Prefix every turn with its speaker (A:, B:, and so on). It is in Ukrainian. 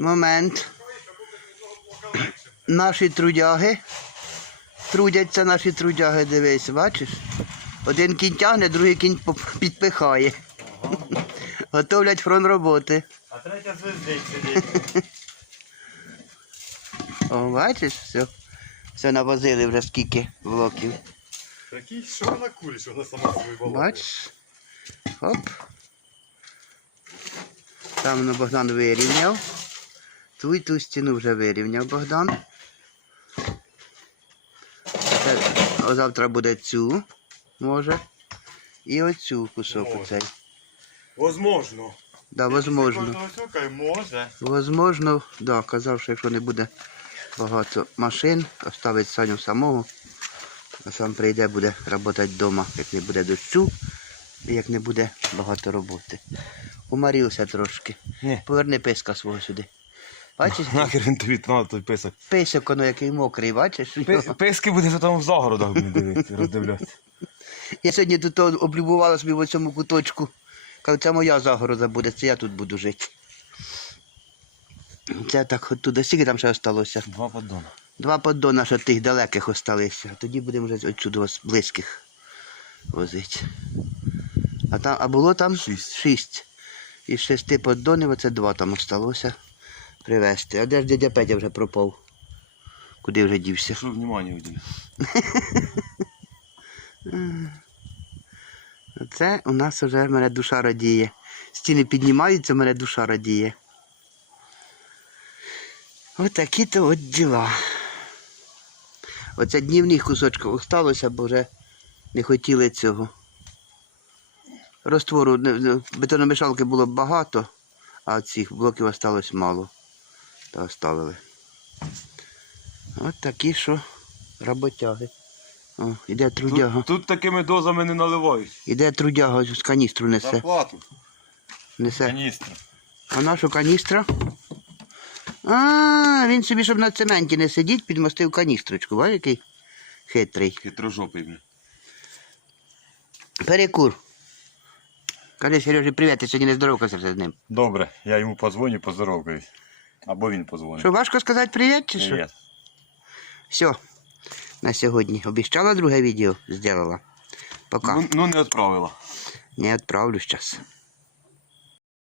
A: Момент. Наші трудяги. Трудяться наші трудяги, дивись, бачиш? Один кінь тягне, другий кінь підпихає. Готовлять фронт роботи.
B: А третя звездить сидить.
A: О, бачиш, все. Все навозили вже скільки блоків.
B: Такий, що вона курі, що вона сама собою балакає.
A: Бачиш? Хоп. Там ну, Богдан вирівняв. Ту і ту стіну вже вирівняв Богдан. Це, завтра буде цю, може. І оцю кусок
B: Може.
A: оцей.
B: Возможно.
A: Да, возможно.
B: Може.
A: Возможно, да, казав, що якщо не буде багато машин, оставить Саню самого, а сам прийде, буде працювати вдома, як не буде дощу і як не буде багато роботи. Умарився трошки. Поверни писка свого сюди. Бачиш,
B: Нахер він тобі надо той писок.
A: писок воно який мокрий, бачиш?
B: Писки буде там в загородах мені дивитися, роздивлятися.
A: Я сьогодні тут облюбувала собі в цьому куточку. Кажу, це моя загорода буде, це я тут буду жити. Це так от туди. Скільки там ще залишилося?
B: Два поддона.
A: Два поддона, що тих далеких осталися. Тоді будемо вже отсюди ось близьких возити. А, там, а було там
B: Шість.
A: шість. Із шести поддонів оце два там осталося привезти. А де ж дядя Петя вже пропав? Куди вже дівся?
B: Що внимання виділи?
A: Це у нас вже мене душа радіє. Стіни піднімаються, мене душа радіє. Ось такі то от діла. Оце днівних кусочків осталося, бо вже не хотіли цього. Роствору бетономішалки було багато, а цих блоків осталось мало. Та оставили. От такі що роботяги. О, іде трудяга.
B: Тут, тут такими дозами не наливають.
A: Іде трудяга з каністру несе.
B: Зарплату.
A: Несе.
B: Каністра.
A: А нашу каністра? А, він собі, щоб на цементі не сидіть, підмостив каністрочку. Бачиш, який хитрий.
B: Хитрожопий. блін.
A: Перекур. Кажи Сережі, привіт, ти сьогодні не здоровкався з ним.
B: Добре, я йому позвоню, поздоровкаюсь. Або він позвонить.
A: Що, важко сказати привіт чи що?
B: Привіт.
A: Все. На сьогодні. Обіщала друге відео, зробила. Пока.
B: Ну, ну не відправила.
A: Не відправлю зараз.